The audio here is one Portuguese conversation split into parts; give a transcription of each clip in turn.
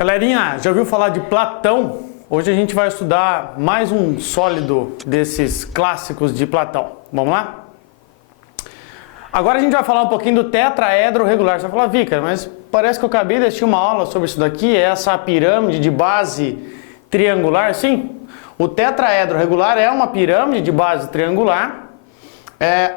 Galerinha, já ouviu falar de Platão? Hoje a gente vai estudar mais um sólido desses clássicos de Platão. Vamos lá? Agora a gente vai falar um pouquinho do tetraedro regular. Você vai falar, Vícar, mas parece que eu acabei de assistir uma aula sobre isso daqui, essa pirâmide de base triangular. Sim, o tetraedro regular é uma pirâmide de base triangular.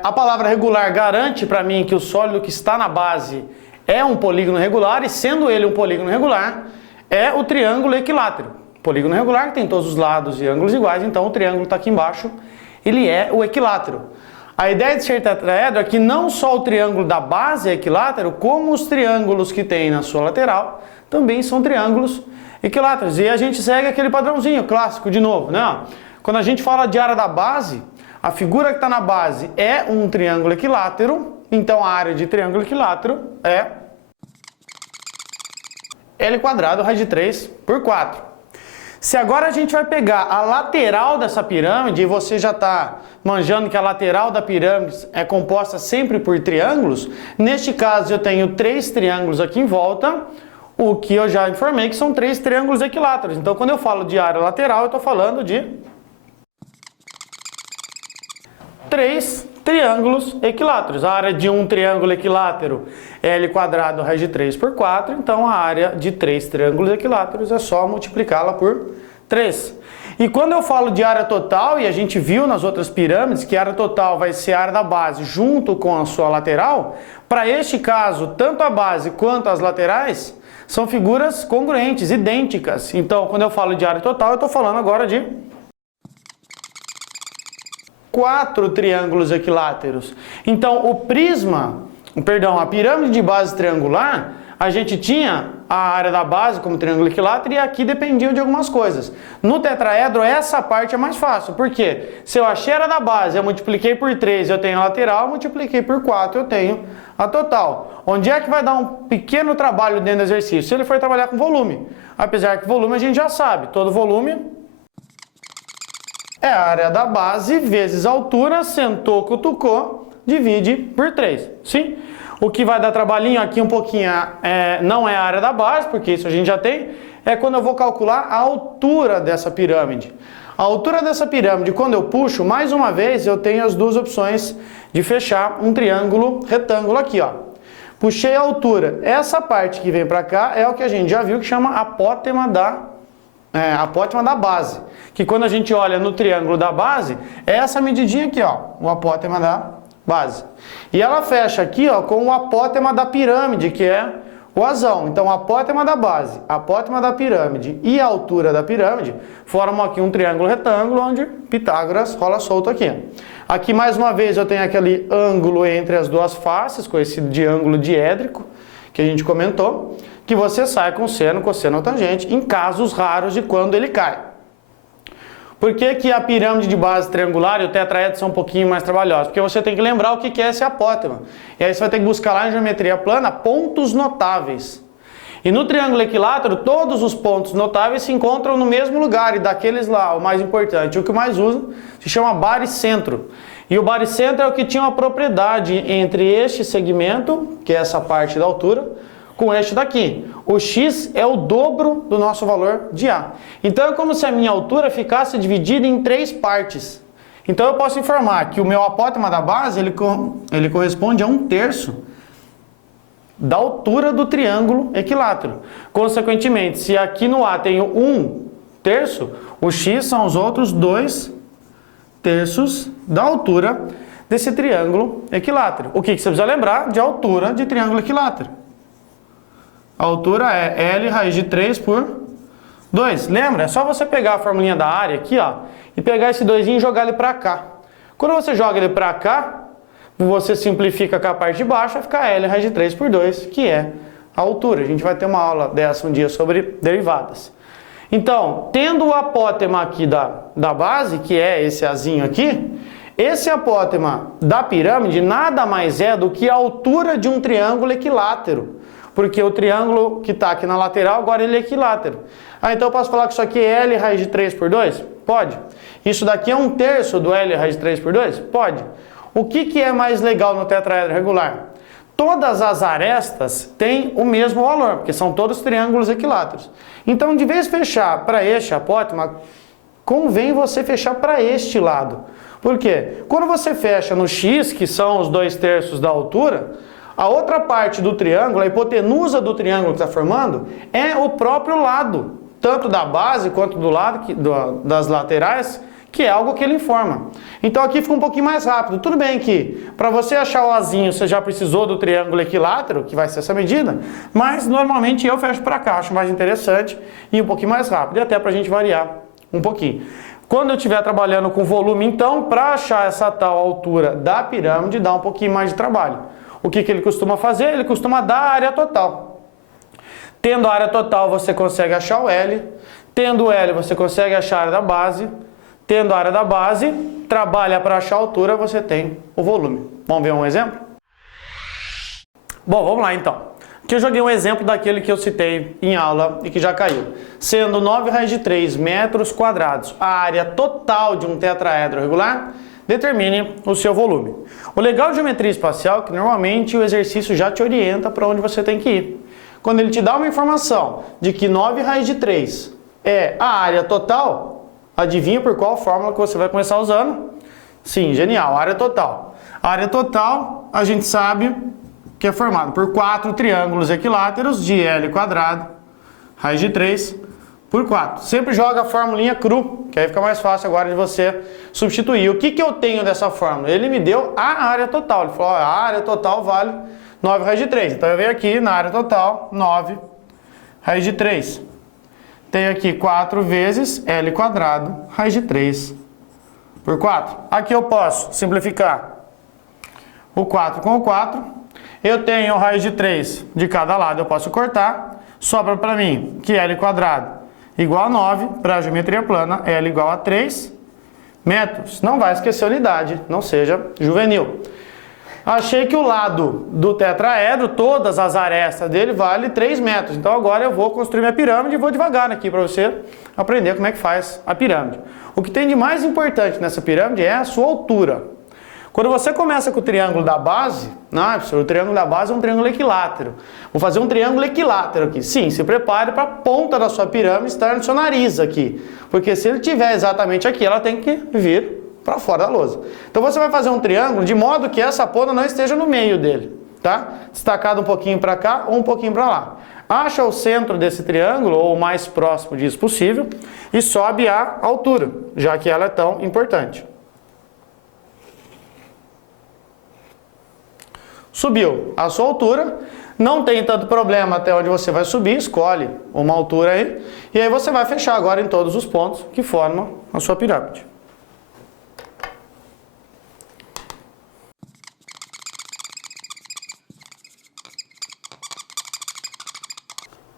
A palavra regular garante para mim que o sólido que está na base é um polígono regular, e sendo ele um polígono regular, é o triângulo equilátero. Polígono regular que tem todos os lados e ângulos iguais, então o triângulo está aqui embaixo, ele é o equilátero. A ideia de ser tetraedro é que não só o triângulo da base é equilátero, como os triângulos que tem na sua lateral também são triângulos equiláteros. E a gente segue aquele padrãozinho clássico de novo, né? Quando a gente fala de área da base, a figura que está na base é um triângulo equilátero, então a área de triângulo equilátero é L quadrado raiz de 3 por 4. Se agora a gente vai pegar a lateral dessa pirâmide, e você já está manjando que a lateral da pirâmide é composta sempre por triângulos, neste caso eu tenho 3 triângulos aqui em volta, o que eu já informei que são 3 triângulos equiláteros. Então quando eu falo de área lateral, eu estou falando de 3 triângulos equiláteros. A área de um triângulo equilátero é L quadrado raiz de 3 por 4, então a área de 3 triângulos equiláteros é só multiplicá-la por 3. E quando eu falo de área total, e a gente viu nas outras pirâmides que a área total vai ser a área da base junto com a sua lateral, para este caso, tanto a base quanto as laterais são figuras congruentes, idênticas. Então, quando eu falo de área total, eu estou falando agora de 4 triângulos equiláteros. Então, a pirâmide de base triangular, a gente tinha a área da base como triângulo equilátero e aqui dependiam de algumas coisas. No tetraedro, essa parte é mais fácil, porque se eu achei a área da base, eu multipliquei por 3, eu tenho a lateral, multipliquei por 4, eu tenho a total. Onde é que vai dar um pequeno trabalho dentro do exercício? Se ele for trabalhar com volume. Apesar que volume a gente já sabe, todo volume é a área da base vezes a altura, sentou, cutucou, divide por 3. Sim? O que vai dar trabalhinho aqui um pouquinho não é a área da base, porque isso a gente já tem, é quando eu vou calcular a altura dessa pirâmide. A altura dessa pirâmide, quando eu puxo, mais uma vez, eu tenho as duas opções de fechar um triângulo retângulo aqui, ó. Puxei a altura. Essa parte que vem para cá é o que a gente já viu que chama apótema da base. Que quando a gente olha no triângulo da base, é essa medidinha aqui, ó, o apótema da base. E ela fecha aqui, ó, com o apótema da pirâmide, que é o asão. Então, apótema da base, apótema da pirâmide e a altura da pirâmide formam aqui um triângulo retângulo, onde Pitágoras rola solto aqui. Aqui, mais uma vez, eu tenho aquele ângulo entre as duas faces, conhecido de ângulo diédrico, que a gente comentou, que você sai com seno, cosseno ou tangente, em casos raros de quando ele cai. Por que que a pirâmide de base triangular e o tetraedro são um pouquinho mais trabalhosos? Porque você tem que lembrar o que é esse apótema. E aí você vai ter que buscar lá em geometria plana pontos notáveis. E no triângulo equilátero, todos os pontos notáveis se encontram no mesmo lugar. E daqueles lá, o mais importante, o que mais usa, se chama baricentro. E o baricentro é o que tinha uma propriedade entre este segmento, que é essa parte da altura, com este daqui. O x é o dobro do nosso valor de A. Então é como se a minha altura ficasse dividida em 3 partes. Então eu posso informar que o meu apótema da base, ele corresponde a 1/3 da altura do triângulo equilátero. Consequentemente, se aqui no A tenho 1/3, o x são os outros 2/3 da altura desse triângulo equilátero. O que você precisa lembrar? De altura de triângulo equilátero. A altura é L raiz de 3 por 2. Lembra? É só você pegar a formulinha da área aqui, ó, e pegar esse 2 e jogar ele para cá. Quando você joga ele para cá, você simplifica com a parte de baixo, vai ficar L raiz de 3 por 2, que é a altura. A gente vai ter uma aula dessa um dia sobre derivadas. Então, tendo o apótema aqui da base, que é esse azinho aqui, esse apótema da pirâmide nada mais é do que a altura de um triângulo equilátero. Porque o triângulo que está aqui na lateral, agora ele é equilátero. Então eu posso falar que isso aqui é L raiz de 3 por 2? Pode. Isso daqui é 1/3 do L raiz de 3 por 2? Pode. O que é mais legal no tetraedro regular? todas as arestas têm o mesmo valor, porque são todos triângulos equiláteros. Então, de vez de fechar para este apótema, convém você fechar para este lado. Por quê? Quando você fecha no x, que são os 2/3 da altura, a outra parte do triângulo, a hipotenusa do triângulo que está formando, é o próprio lado, tanto da base quanto do lado das laterais, que é algo que ele informa. Então aqui fica um pouquinho mais rápido. Tudo bem que para você achar o azinho você já precisou do triângulo equilátero, que vai ser essa medida, mas normalmente eu fecho para cá, acho mais interessante e um pouquinho mais rápido, e até para a gente variar um pouquinho. Quando eu estiver trabalhando com volume, então, para achar essa tal altura da pirâmide, dá um pouquinho mais de trabalho. O que ele costuma fazer? Ele costuma dar a área total. Tendo a área total, você consegue achar o L. Tendo o L, você consegue achar a área da base. Tendo a área da base, trabalha para achar a altura, você tem o volume. Vamos ver um exemplo? Bom, vamos lá então. Aqui eu joguei um exemplo daquele que eu citei em aula e que já caiu. Sendo 9 raiz de 3 metros quadrados a área total de um tetraedro regular, determine o seu volume. O legal de geometria espacial é que normalmente o exercício já te orienta para onde você tem que ir. Quando ele te dá uma informação de que 9 raiz de 3 é a área total, adivinha por qual fórmula que você vai começar usando? Sim, genial, área total. A área total, a gente sabe que é formado por 4 triângulos equiláteros de L quadrado, raiz de 3, por 4. Sempre joga a formulinha cru, que aí fica mais fácil agora de você substituir. O que eu tenho dessa fórmula? Ele me deu a área total. Ele falou, ó, a área total vale 9 raiz de 3. Então eu venho aqui na área total, 9 raiz de 3. Tenho aqui 4 vezes L quadrado, raiz de 3 por 4. Aqui eu posso simplificar o 4 com o 4. Eu tenho raiz de 3 de cada lado, eu posso cortar. Sobra para mim que L quadrado igual a 9, para a geometria plana, L igual a 3 metros. Não vai esquecer a unidade, não seja juvenil. Achei que o lado do tetraedro, todas as arestas dele, vale 3 metros. Então agora eu vou construir minha pirâmide e vou devagar aqui para você aprender como é que faz a pirâmide. O que tem de mais importante nessa pirâmide é a sua altura. Quando você começa com o triângulo da base, professor, o triângulo da base é um triângulo equilátero. Vou fazer um triângulo equilátero aqui. Sim, se prepare para a ponta da sua pirâmide estar no seu nariz aqui. Porque se ele estiver exatamente aqui, ela tem que vir para fora da lousa. Então você vai fazer um triângulo de modo que essa ponta não esteja no meio dele, tá? Destacado um pouquinho para cá ou um pouquinho para lá. Acha o centro desse triângulo, ou o mais próximo disso possível, e sobe a altura, já que ela é tão importante. Subiu a sua altura, não tem tanto problema até onde você vai subir, escolhe uma altura aí, e aí você vai fechar agora em todos os pontos que formam a sua pirâmide.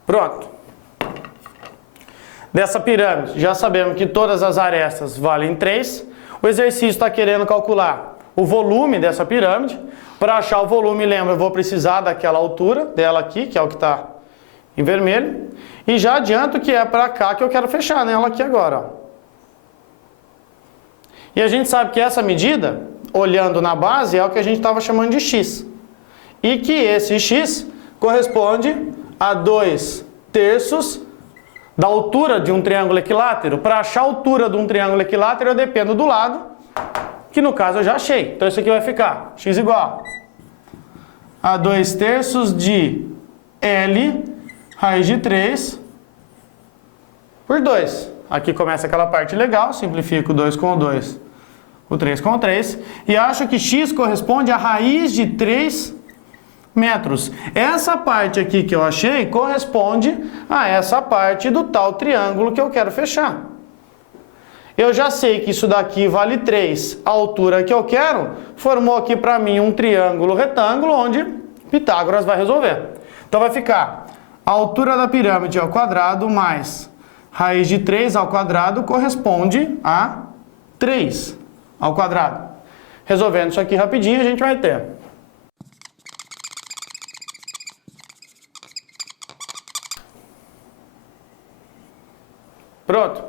Pronto. Dessa pirâmide, já sabemos que todas as arestas valem 3. O exercício está querendo calcular o volume dessa pirâmide. Para achar o volume, lembra, eu vou precisar daquela altura dela aqui, que é o que está em vermelho. E já adianto que é para cá que eu quero fechar nela aqui agora. Ó. E a gente sabe que essa medida, olhando na base, é o que a gente estava chamando de x. E que esse x corresponde a 2/3 da altura de um triângulo equilátero. Para achar a altura de um triângulo equilátero, eu dependo do lado, que no caso eu já achei. Então isso aqui vai ficar x igual a 2/3 de L raiz de 3 por 2. Aqui começa aquela parte legal, simplifico o 2 com o 2, o 3 com o 3, e acho que x corresponde a raiz de 3 metros. Essa parte aqui que eu achei corresponde a essa parte do tal triângulo que eu quero fechar. Eu já sei que isso daqui vale 3, a altura que eu quero, formou aqui para mim um triângulo retângulo onde Pitágoras vai resolver. Então vai ficar a altura da pirâmide ao quadrado mais raiz de 3 ao quadrado corresponde a 3 ao quadrado. Resolvendo isso aqui rapidinho, a gente vai ter pronto.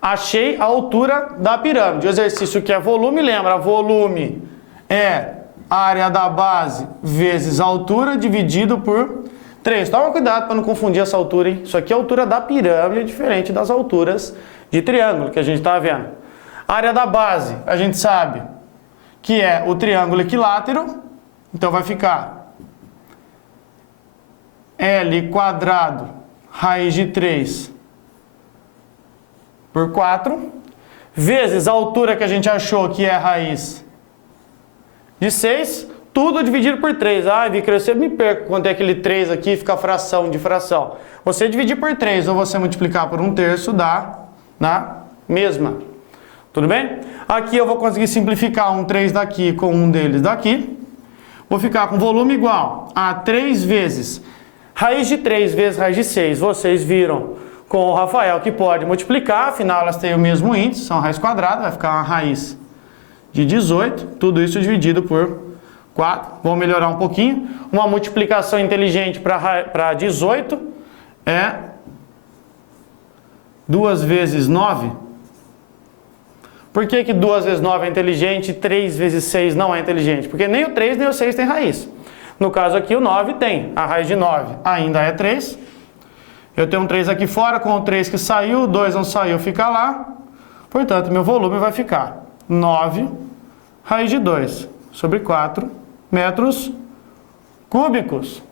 Achei a altura da pirâmide. O exercício que é volume, lembra, volume é área da base vezes a altura dividido por 3. Toma cuidado para não confundir essa altura, hein? Isso aqui é a altura da pirâmide, diferente das alturas de triângulo que a gente está vendo. A área da base, a gente sabe que é o triângulo equilátero, então vai ficar L quadrado raiz de 3 por 4, vezes a altura que a gente achou que é a raiz de 6, tudo dividido por 3. Ah, Victor, eu sempre me perco quando é aquele 3 aqui, fica fração de fração. Você dividir por 3 ou você multiplicar por 1/3 dá na mesma. Tudo bem? Aqui eu vou conseguir simplificar um 3 daqui com um deles daqui. Vou ficar com volume igual a 3 vezes raiz de 3 vezes raiz de 6. Vocês viram com o Rafael que pode multiplicar, afinal elas têm o mesmo índice, são raiz quadrada, vai ficar uma raiz de 18, tudo isso dividido por 4. Vou melhorar um pouquinho. Uma multiplicação inteligente para 18 é 2 vezes 9. Por que 2 vezes 9 é inteligente e 3 vezes 6 não é inteligente? Porque nem o 3 nem o 6 tem raiz. No caso aqui o 9 tem. A raiz de 9 ainda é 3. Eu tenho um 3 aqui fora, com o 3 que saiu, o 2 não saiu, fica lá. Portanto, meu volume vai ficar 9 raiz de 2 sobre 4 metros cúbicos.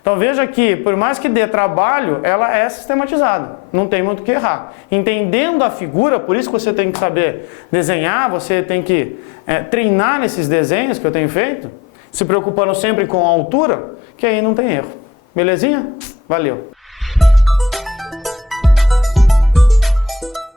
Então veja que, por mais que dê trabalho, ela é sistematizada. Não tem muito o que errar. Entendendo a figura, por isso que você tem que saber desenhar, você tem que treinar nesses desenhos que eu tenho feito, se preocupando sempre com a altura, que aí não tem erro. Belezinha? Valeu!